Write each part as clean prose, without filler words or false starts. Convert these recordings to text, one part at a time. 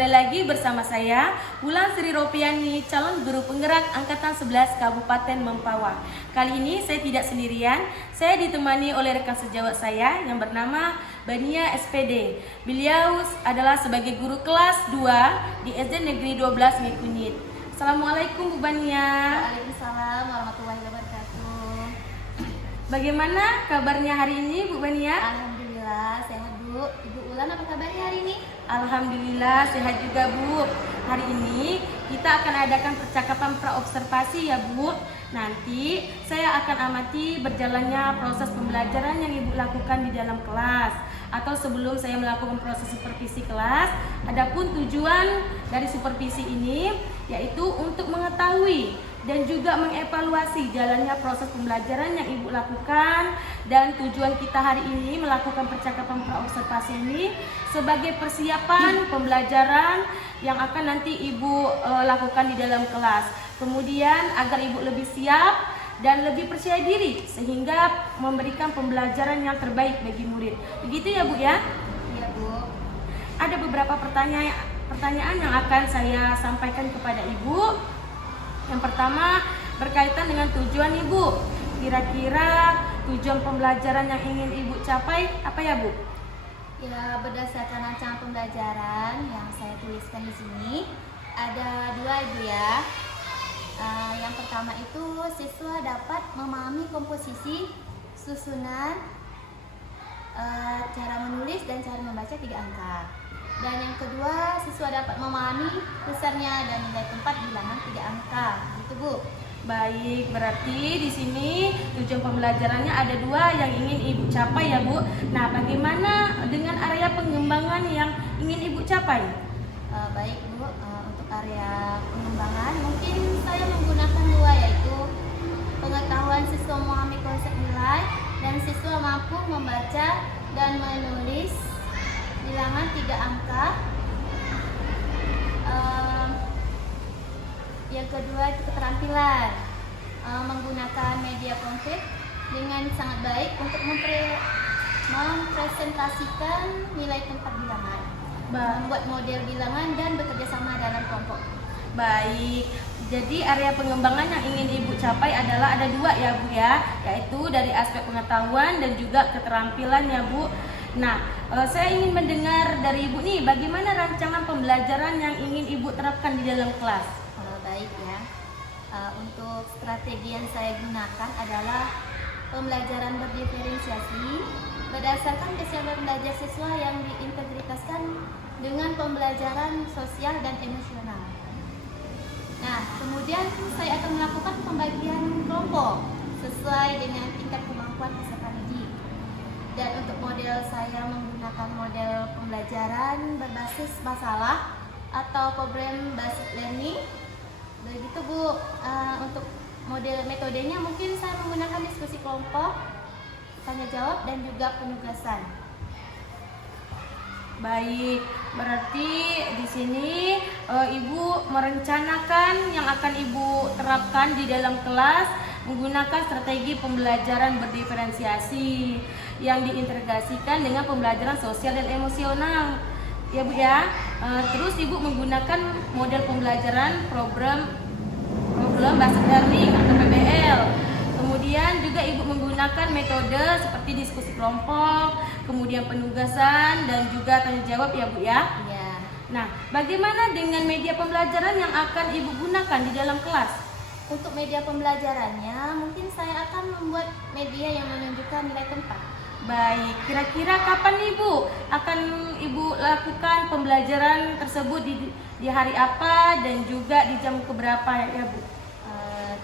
Kembali lagi bersama saya, Wulan Sri Ropiani, calon guru penggerak Angkatan 11 Kabupaten Mempawah. Kali ini saya tidak sendirian, saya ditemani oleh rekan sejawat saya yang bernama Bania SPD. Beliau adalah sebagai guru kelas 2 di SD Negeri 12 Ngikunyit. Assalamualaikum Bu Bania. Waalaikumsalam warahmatullahi wabarakatuh. Bagaimana kabarnya hari ini Bu Bania? Alhamdulillah sehat Bu. Ibu Ulan apa kabarnya hari ini? Alhamdulillah sehat juga Bu. Hari ini kita akan adakan percakapan praobservasi ya Bu. Nanti saya akan amati berjalannya proses pembelajaran yang Ibu lakukan di dalam kelas. Atau sebelum saya melakukan proses supervisi kelas, adapun tujuan dari supervisi ini yaitu untuk mengetahui dan juga mengevaluasi jalannya proses pembelajaran yang Ibu lakukan, dan tujuan kita hari ini melakukan percakapan praobservasi ini sebagai persiapan pembelajaran yang akan nanti Ibu lakukan di dalam kelas. Kemudian agar Ibu lebih siap dan lebih percaya diri sehingga memberikan pembelajaran yang terbaik bagi murid. Begitu ya Bu ya? Iya Bu. Ada beberapa pertanyaan yang akan saya sampaikan kepada Ibu. Yang pertama berkaitan dengan tujuan Ibu. Kira-kira tujuan pembelajaran yang ingin Ibu capai apa ya Bu? Ya, berdasarkan rancangan pembelajaran yang saya tuliskan di sini ada dua Ibu ya. Yang pertama itu siswa dapat memahami komposisi, susunan, cara menulis dan cara membaca 3 angka. Dan yang kedua, siswa dapat memahami besarnya dan nilai tempat bilangan 3 angka. Gitu Bu. Baik, berarti di sini tujuan pembelajarannya ada 2 yang ingin Ibu capai ya Bu. Nah, bagaimana dengan area pengembangan yang ingin Ibu capai? Baik Bu, untuk area pengembangan mungkin saya menggunakan 2, yaitu pengetahuan siswa memahami konsep nilai dan siswa mampu membaca dan menulis bilangan 3 angka. Yang kedua itu keterampilan menggunakan media konkret dengan sangat baik untuk mempresentasikan nilai tempat bilangan, membuat model bilangan dan bekerja sama dalam kelompok. Baik, jadi area pengembangan yang ingin Ibu capai adalah ada 2 ya Bu ya, yaitu dari aspek pengetahuan dan juga keterampilan ya Bu. Nah, saya ingin mendengar dari Ibu nih, bagaimana rancangan pembelajaran yang ingin Ibu terapkan di dalam kelas? Baik ya, untuk strategi yang saya gunakan adalah pembelajaran berdiferensiasi berdasarkan kesiapan belajar siswa yang diintegritaskan dengan pembelajaran sosial dan emosional. Nah, kemudian saya akan melakukan pembagian kelompok sesuai dengan tingkat kemampuan peserta didik. Dan untuk model saya menggunakan model pembelajaran berbasis masalah atau problem based learning. Begitu Bu. Untuk model metodenya mungkin saya menggunakan diskusi kelompok, tanya jawab dan juga penugasan. Baik, berarti di sini Ibu merencanakan yang akan Ibu terapkan di dalam kelas menggunakan strategi pembelajaran berdiferensiasi yang diintegrasikan dengan pembelajaran sosial dan emosional. Ya Bu ya. Terus Ibu menggunakan model pembelajaran program based learning atau PBL. Kemudian juga Ibu menggunakan metode seperti diskusi kelompok, kemudian penugasan dan juga tanya jawab ya Bu ya. Ya. Nah, bagaimana dengan media pembelajaran yang akan Ibu gunakan di dalam kelas? Untuk media pembelajarannya mungkin saya akan membuat media yang menunjukkan nilai tempat. Baik, kira-kira kapan Ibu akan Ibu lakukan pembelajaran tersebut di hari apa dan juga di jam keberapa ya Bu?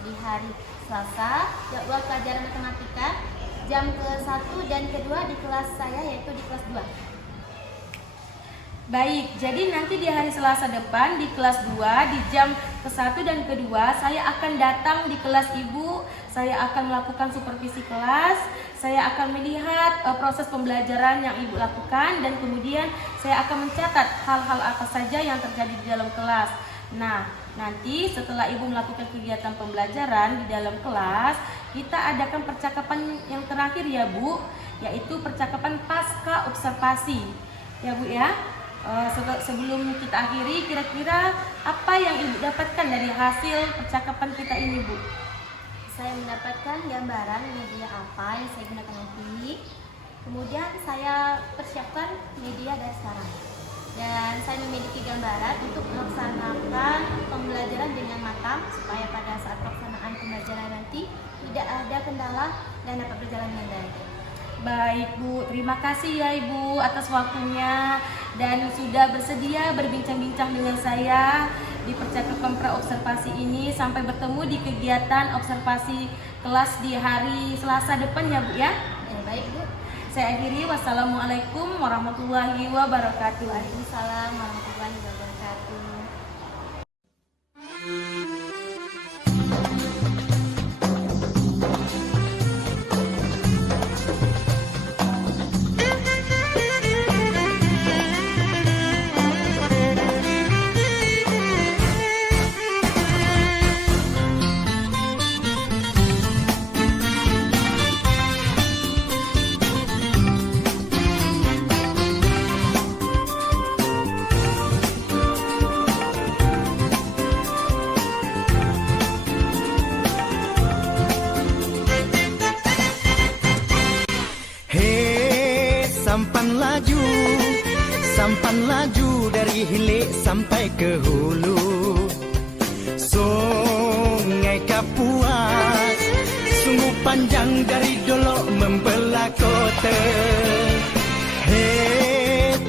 Di hari Selasa, jadwal pelajaran matematika jam ke-1 dan ke-2 di kelas saya, yaitu di kelas 2. Baik, jadi nanti di hari Selasa depan di kelas 2 di jam ke-1 dan ke-2 saya akan datang di kelas Ibu. Saya akan melakukan supervisi kelas. Saya akan melihat proses pembelajaran yang Ibu lakukan dan kemudian saya akan mencatat hal-hal apa saja yang terjadi di dalam kelas. Nah, nanti setelah Ibu melakukan kegiatan pembelajaran di dalam kelas, kita adakan percakapan yang terakhir ya Bu, yaitu percakapan pasca observasi. Ya Bu ya. Sebelum kita akhiri, kira-kira apa yang Ibu dapatkan dari hasil percakapan kita ini, Bu? Saya mendapatkan gambaran media apa yang saya gunakan nanti. Kemudian saya persiapkan media dari sekarang. Dan saya memiliki gambaran untuk melaksanakan pembelajaran dengan matang supaya pada saat pelaksanaan pembelajaran nanti tidak ada kendala dan dapat berjalan dengan baik. Baik Bu, terima kasih ya Ibu atas waktunya dan sudah bersedia berbincang-bincang dengan saya di percakapan praobservasi ini. Sampai bertemu di kegiatan observasi kelas di hari Selasa depan ya Bu ya. Baik Bu. Saya akhiri, wassalamualaikum warahmatullahi wabarakatuh. Waalaikumsalam warahmatullahi wabarakatuh. Sampan laju dari hilir sampai ke hulu. Sungai Kapuas sungguh panjang dari Dolok membelah kota.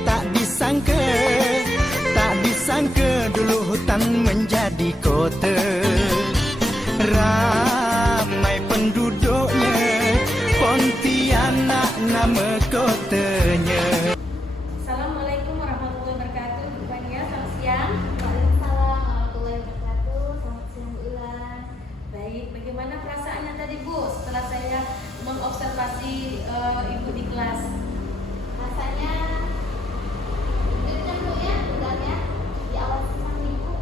Tak disangka dulu hutan menjadi kota. Ramai penduduknya, Pontianak nama kotanya. Assalamualaikum warahmatullahi wabarakatuh, Bu Bania. Selamat siang. Waalaikumsalam warahmatullahi wabarakatuh. Selamat siang Bu Ulan. Baik, bagaimana perasaannya tadi Bu setelah saya mengobservasi Ibu di kelas? Rasanya deg-degan Bu ya, Ulan ya. Di awal sama Ibu.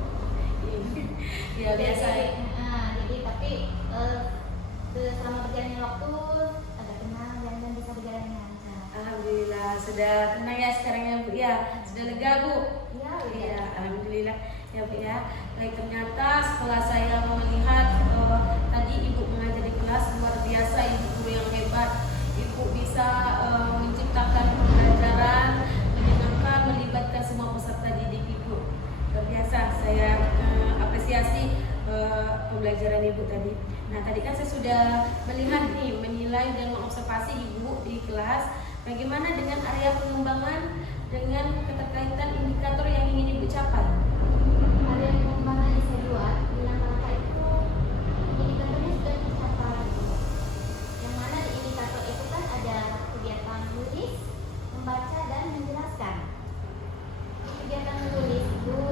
Ya biasa. Jadi tapi selama berjalannya waktu agak tenang dan bisa berjalan dengan lancar. Alhamdulillah sudah tenang ya sekarang ya Bu ya, sudah lega Bu. Iya, Iya, alhamdulillah ya Bu ya. Baik, ternyata setelah saya melihat tadi Ibu mengajar di kelas luar biasa, Ibu guru yang hebat. Ibu bisa menciptakan pembelajaran menyenangkan, melibatkan semua peserta didik Ibu. Luar biasa, saya apresiasi pembelajaran Ibu tadi. Nah, tadi kan saya sudah melihat nih, menilai dan mengobservasi Ibu di kelas. Bagaimana dengan area pengembangan dengan keterkaitan indikator yang ingin Ibu capai? Area pengembangan yang saya buat di langkah itu indikatornya sudah tercapai. Yang mana di indikator itu kan ada kegiatan menulis, membaca dan menjelaskan. Di kegiatan menulis itu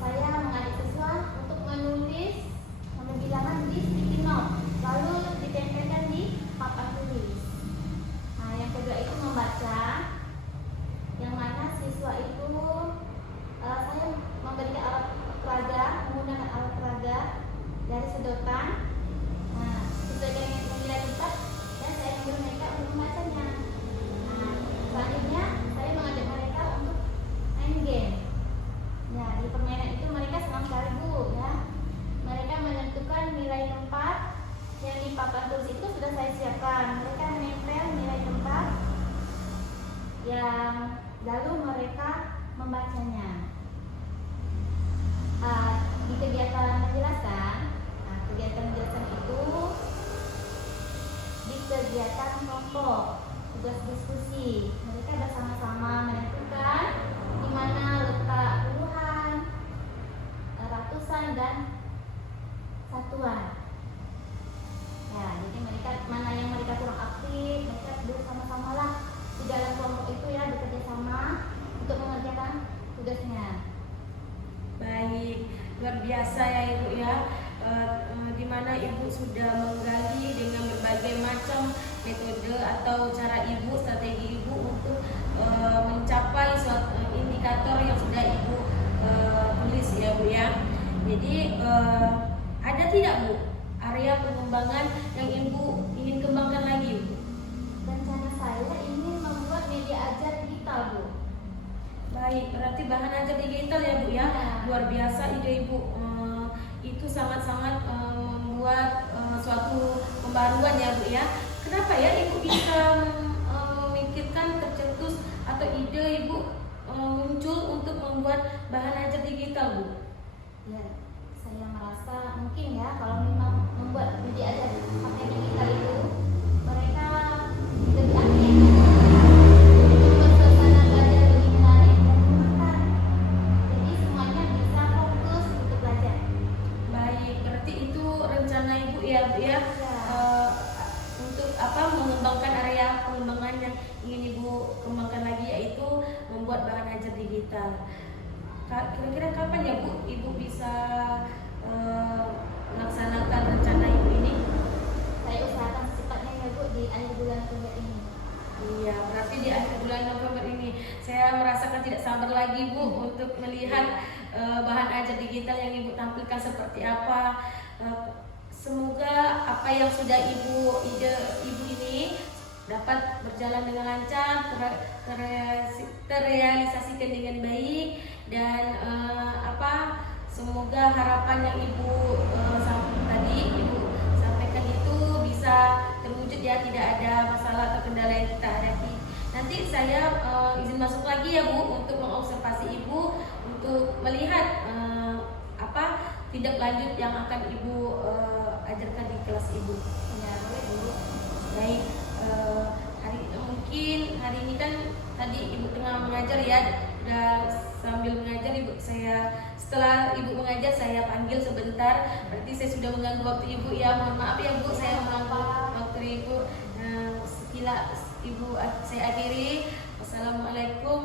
saya mengajak siswa untuk menulis bilangan di sticky note, lalu ditempelkan di papan tulis. Nah, yang kedua itu membaca, yang mana siswa itu saya memberikan alat peraga, menggunakan alat peraga dari sedotan. Nah, sesuai dengan nilai tempat dan saya menyuruh mereka untuk membacanya. Nah, selanjutnya saya mengajak mereka untuk main game. Ya, di permainan itu mereka senang sekali Bu ya. Mereka menentukan nilai tempat yang di papan tulis itu sudah saya siapkan. Mereka menempel nilai tempat yang lalu mereka membacanya. Di kegiatan menjelaskan, kegiatan menjelaskan itu di kegiatan kelompok, tugas diskusi. Mereka bersama-sama menentukan di mana letak puluhan, ratusan dan satuan. Ya, jadi mereka mana yang mereka kurang aktif, mereka bersama-sama lah di dalam kelompok itu ya, bekerja sama untuk mengerjakan tugasnya. Baik, luar biasa ya Ibu ya. Di mana Ibu sudah menggali dengan berbagai macam metode atau cara Ibu, strategi Ibu untuk mencapai suatu indikator yang sudah Ibu tulis ya Bu ya. Jadi ada tidak Bu area pengembangan yang Ibu ingin kembangkan lagi Bu? Rencana saya ini membuat media ajar digital Bu. bahan ajar digital ya Bu ya. Luar biasa ide Ibu. Itu sangat-sangat membuat suatu pembaruan ya Bu ya. Kenapa ya Ibu bisa memikirkan, tercetus atau ide Ibu muncul untuk membuat bahan ajar digital Bu? Ya, saya merasa mungkin ya kalau memang membuat budi ajar pakai digital itu mereka lebih aktif, membuat suasana belajar lebih menarik dan menyenangkan. Jadi semuanya bisa fokus untuk belajar. Baik, berarti itu rencana Ibu ya Bu ya. Untuk mengembangkan area pengembangan yang ingin Ibu kembangkan lagi, yaitu membuat bahan ajar digital. Kira-kira kapan ya Bu Ibu bisa melaksanakan rencana Ibu ini? Saya usahakan secepatnya ya Bu di akhir bulan November ini. Iya, berarti di akhir bulan November ini saya merasakan tidak sabar lagi Bu untuk melihat bahan ajar digital yang Ibu tampilkan seperti apa. Semoga apa yang sudah Ibu ini dapat berjalan dengan lancar, terrealisasikan dengan baik, dan semoga harapan yang Ibu sampaikan itu bisa terwujud ya, tidak ada masalah atau kendala yang kita hadapi. Nanti saya izin masuk lagi ya Bu untuk mengobservasi Ibu untuk melihat tindak lanjut yang akan Ibu ajarkan di kelas Ibu. Ya, boleh Bu. Baik, mungkin hari ini kan tadi Ibu tengah mengajar ya, dan sambil mengajar setelah Ibu mengajar saya panggil sebentar, berarti saya sudah mengganggu waktu Ibu ya, mohon maaf ya Bu, saya mengganggu waktu Ibu. Sekilas Ibu saya akhiri. Wassalamualaikum